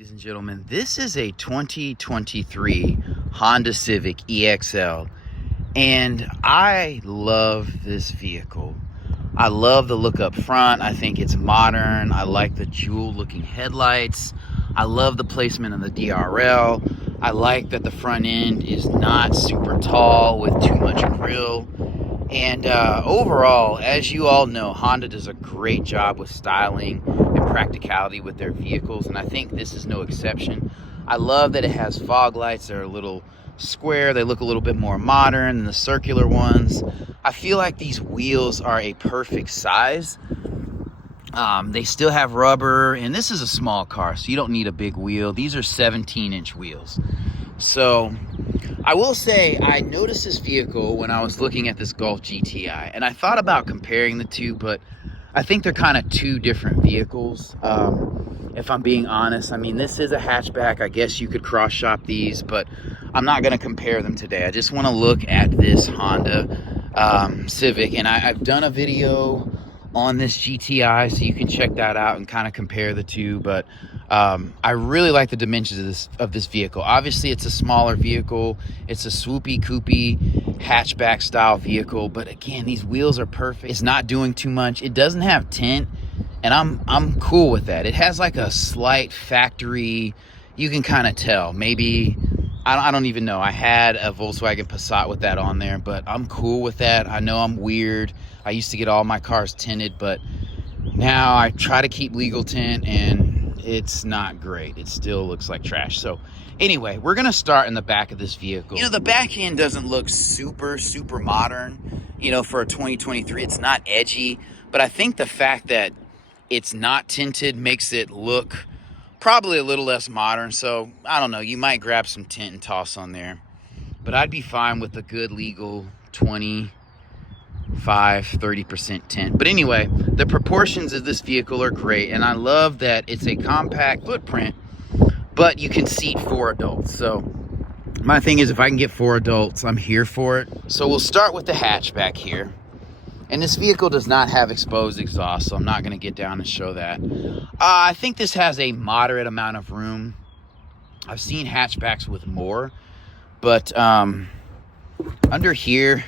Ladies and gentlemen, this is a 2023 Honda Civic EXL, and I love this vehicle. I love the look up front. I think it's modern. I like the jewel looking headlights. I love the placement of the DRL. I like that the front end is not super tall with too much grille. And overall, as you all know, Honda does a great job with styling and practicality with their vehicles, and I think this is no exception. I love that it has fog lights. They're a little square. They look a little bit more modern than the circular ones. I feel like these wheels are a perfect size. They still have rubber, and this is a small car, so you don't need a big wheel. These are 17-inch wheels. So I will say I noticed this vehicle when I was looking at this Golf GTI, and I thought about comparing the two, but I think they're kind of two different vehicles. If I'm being honest, I mean, this is a hatchback. I guess you could cross shop these, but I'm not going to compare them today. I just want to look at this Honda Civic, and I've done a video on this GTI, so you can check that out and kind of compare the two. But I really like the dimensions of this vehicle. Obviously, it's a smaller vehicle. It's a swoopy, coupy, hatchback style vehicle. But again, these wheels are perfect. It's not doing too much. It doesn't have tint, and I'm cool with that. It has like a slight factory. You can kind of tell. Maybe I don't even know. I had a Volkswagen Passat with that on there, but I'm cool with that. I know I'm weird. I used to get all my cars tinted, but now I try to keep legal tint, and it's not great. It still looks like trash. So anyway, we're going to start in the back of this vehicle. You know, the back end doesn't look super modern, you know, for a 2023. It's not edgy, but I think the fact that it's not tinted makes it look probably a little less modern. So I don't know, you might grab some tint and toss on there, but I'd be fine with a good legal 25-30% tint. But anyway, the proportions of this vehicle are great, and I love that it's a compact footprint, but you can seat 4 adults. So my thing is, if I can get 4 adults, I'm here for it. So we'll start with the hatchback here. And this vehicle does not have exposed exhaust, so I'm not going to get down and show that. I think this has a moderate amount of room. I've seen hatchbacks with more, but under here,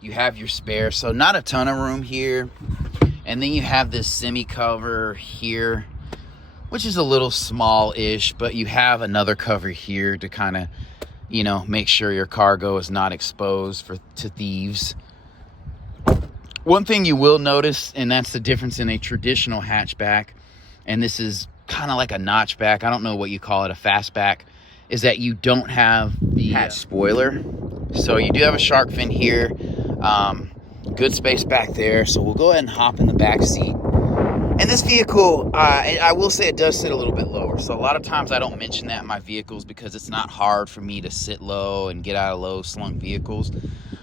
you have your spare, so not a ton of room here. And then you have this semi-cover here, which is a little small-ish, but you have another cover here to kind of, you know, make sure your cargo is not exposed to thieves. One thing you will notice, and that's the difference in a traditional hatchback, and this is kind of like a notchback, I don't know what you call it, a fastback, is that you don't have the hatch spoiler. So you do have a shark fin here, good space back there, so we'll go ahead and hop in the back seat. And this vehicle, I will say it does sit a little bit lower. So a lot of times I don't mention that in my vehicles because it's not hard for me to sit low and get out of low slung vehicles.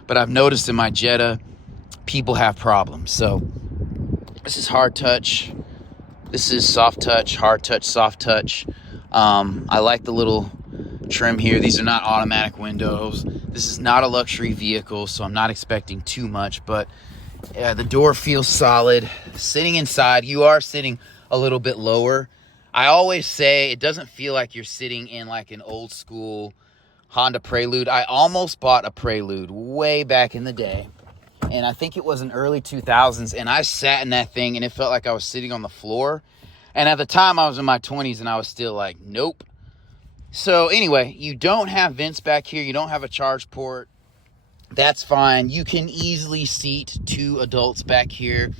But I've noticed in my Jetta, people have problems. So this is hard touch, this is soft touch, hard touch, soft touch. I like the little trim here. These are not automatic windows. This is not a luxury vehicle, so I'm not expecting too much, but the door feels solid. Sitting inside, you are sitting a little bit lower. I always say it doesn't feel like you're sitting in like an old school Honda Prelude. I almost bought a Prelude way back in the day, and I think it was in early 2000s, and I sat in that thing and it felt like I was sitting on the floor. And at the time I was in my 20s and I was still like, nope. So anyway, you don't have vents back here. You don't have a charge port. That's fine. You can easily seat 2 adults back here.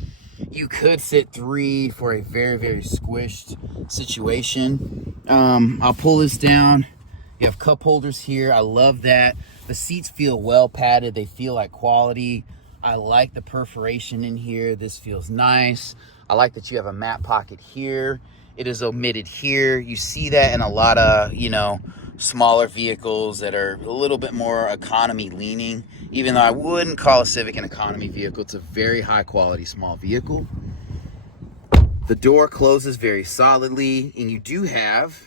You could sit 3 for a very squished situation. I'll pull this down. You have cup holders here. I love that. The seats feel well padded. They feel like quality. I like the perforation in here. This feels nice. I like that you have a mat pocket here. It is omitted here. You see that in a lot of, you know, smaller vehicles that are a little bit more economy leaning. Even though I wouldn't call a Civic an economy vehicle, it's a very high quality small vehicle. The door closes very solidly, and you do have,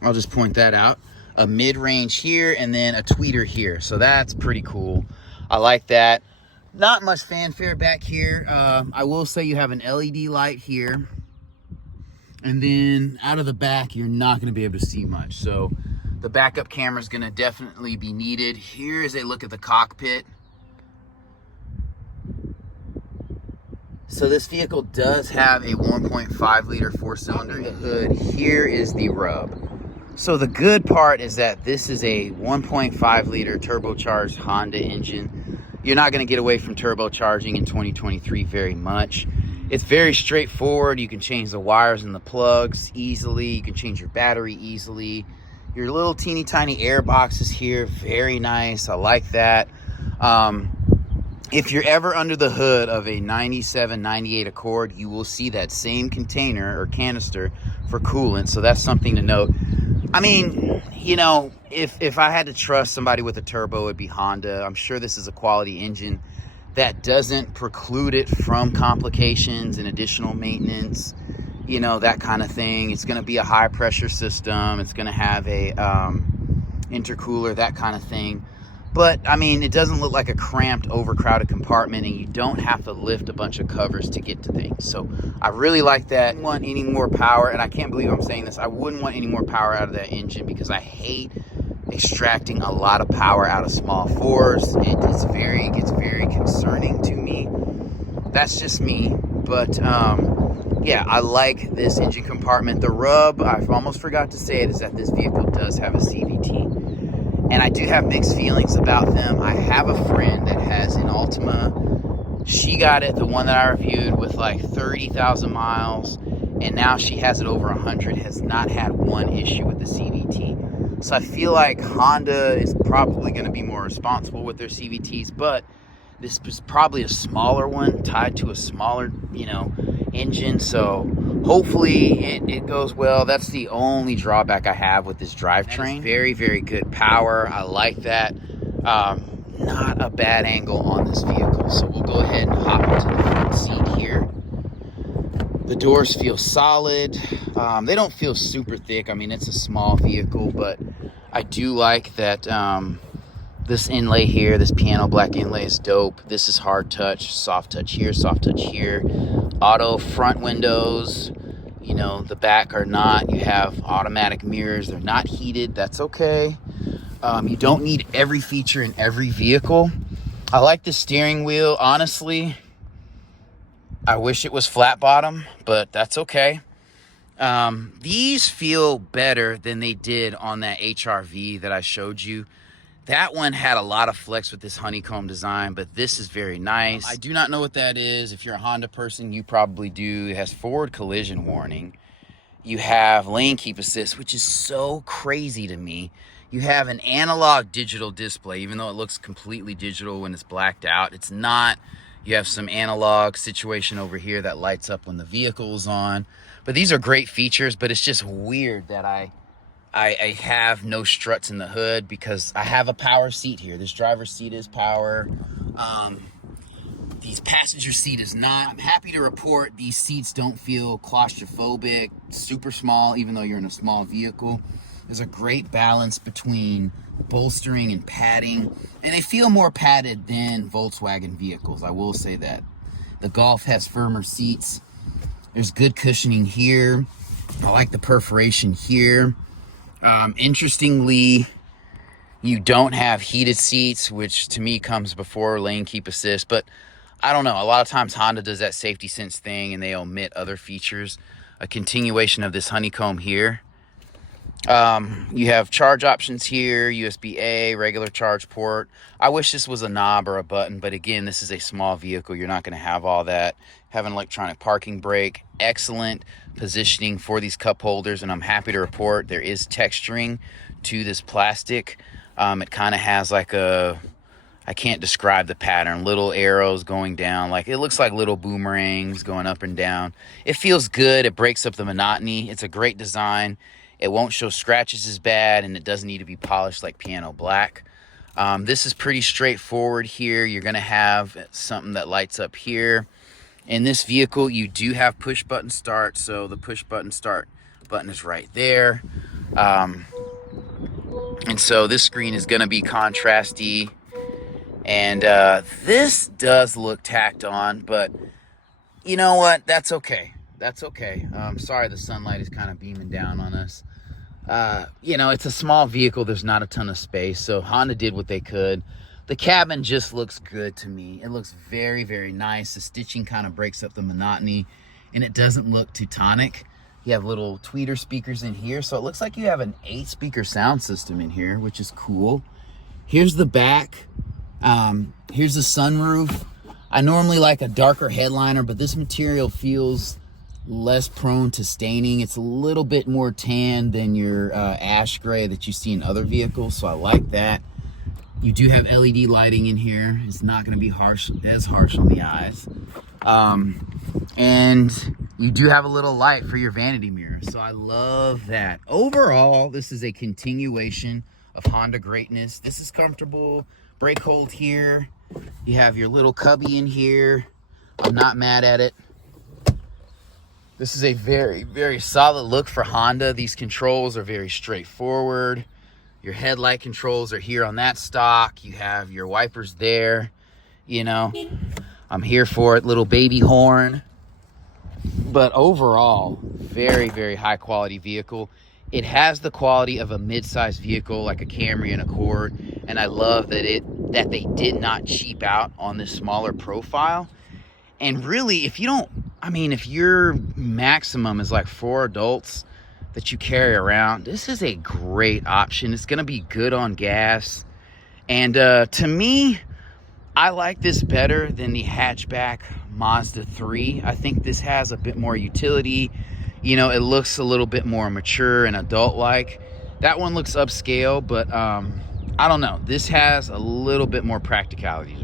I'll just point that out, a mid-range here and then a tweeter here. So that's pretty cool. I like that. Not much fanfare back here. I will say you have an LED light here. And then out of the back, you're not going to be able to see much. So the backup camera is going to definitely be needed. Here is a look at the cockpit. So this vehicle does have a 1.5 liter 4-cylinder. The hood here is the rub. So the good part is that this is a 1.5 liter turbocharged Honda engine. You're not going to get away from turbocharging in 2023 very much. It's very straightforward. You can change the wires and the plugs easily. You can change your battery easily. Your little teeny tiny air boxes here, very nice. I like that. If you're ever under the hood of a 97, 98 Accord, you will see that same container or canister for coolant. So that's something to note. I mean, you know, if I had to trust somebody with a turbo, it'd be Honda. I'm sure this is a quality engine that doesn't preclude it from complications and additional maintenance, you know, that kind of thing. It's going to be a high pressure system. It's going to have a intercooler, that kind of thing. But I mean, it doesn't look like a cramped, overcrowded compartment, and you don't have to lift a bunch of covers to get to things. So I really like that. I don't want any more power, and I can't believe I'm saying this. I wouldn't want any more power out of that engine because I hate extracting a lot of power out of small fours. It gets very concerning to me. That's just me. But yeah, I like this engine compartment. The rub, I almost forgot to say it, is that this vehicle does have a CVT. And I do have mixed feelings about them. I have a friend that has an Altima. She got it, the one that I reviewed, with like 30,000 miles. And now she has it over 100, has not had one issue with the CVT. So I feel like Honda is probably going to be more responsible with their CVTs, but this is probably a smaller one tied to a smaller, you know, engine. So hopefully it goes well. That's the only drawback I have with this drivetrain. Very, very good power. I like that. Not a bad angle on this vehicle. So we'll go ahead and hop into the front seat here. The doors feel solid. They don't feel super thick. I mean, it's a small vehicle, but I do like that this inlay here, this piano black inlay is dope. This is hard touch, soft touch here, soft touch here. Auto front windows, you know, the back are not. You have automatic mirrors. They're not heated. That's okay. You don't need every feature in every vehicle. I like the steering wheel, honestly. I wish it was flat bottom, but that's okay. These feel better than they did on that HRV that I showed you. That one had a lot of flex with this honeycomb design, but this is very nice. I do not know what that is. If you're a Honda person, you probably do. It has forward collision warning. You have lane keep assist, which is so crazy to me. You have an analog digital display, even though it looks completely digital when it's blacked out. It's not. You have some analog situation over here that lights up when the vehicle is on. But these are great features, but it's just weird that I have no struts in the hood because I have a power seat here. This driver's seat is power. These passenger seat is not. I'm happy to report these seats don't feel claustrophobic, super small, even though you're in a small vehicle. There's a great balance between bolstering and padding, and they feel more padded than Volkswagen vehicles, I will say that. The Golf has firmer seats. There's good cushioning here. I like the perforation here. Interestingly, you don't have heated seats, which to me comes before lane keep assist, but I don't know. A lot of times Honda does that safety sense thing and they omit other features. A continuation of this honeycomb here. You have charge options here, USB-A, regular charge port. I wish this was a knob or a button, but again, this is a small vehicle. You're not going to have all that. Have an electronic parking brake. Excellent positioning for these cup holders, and I'm happy to report there is texturing to this plastic. It kind of has like a, I can't describe the pattern, little arrows going down, like it looks like little boomerangs going up and down. It feels good. It breaks up the monotony. It's a great design. It won't show scratches as bad, and it doesn't need to be polished like piano black. This is pretty straightforward here. You're going to have something that lights up here. In this vehicle, you do have push button start, so the push button start button is right there. And so this screen is going to be contrasty. And this does look tacked on, but you know what? That's okay. That's okay. Sorry the sunlight is kind of beaming down on us. You know, it's a small vehicle. There's not a ton of space, so Honda did what they could. The cabin just looks good to me. It looks very, very nice. The stitching kind of breaks up the monotony, and it doesn't look Teutonic. You have little tweeter speakers in here, so it looks like you have an 8-speaker sound system in here, which is cool. Here's the back. Here's the sunroof. I normally like a darker headliner, but this material feels less prone to staining. It's a little bit more tan than your ash gray that you see in other vehicles, so I like that. You do have LED lighting in here. It's not going to be as harsh on the eyes. And you do have a little light for your vanity mirror, so I love that. Overall, this is a continuation of Honda greatness. This is comfortable. Brake hold here. You have your little cubby in here. I'm not mad at it. This is a very, very solid look for Honda. These controls are very straightforward. Your headlight controls are here on that stock. You have your wipers there. You know, I'm here for it. Little baby horn. But overall, very, very high quality vehicle. It has the quality of a mid-sized vehicle like a Camry and Accord, and I love that they did not cheap out on this smaller profile. And really, if your maximum is like 4 adults that you carry around, this is a great option. It's going to be good on gas. And to me, I like this better than the hatchback Mazda 3. I think this has a bit more utility. You know, it looks a little bit more mature and adult-like. That one looks upscale, but I don't know. This has a little bit more practicality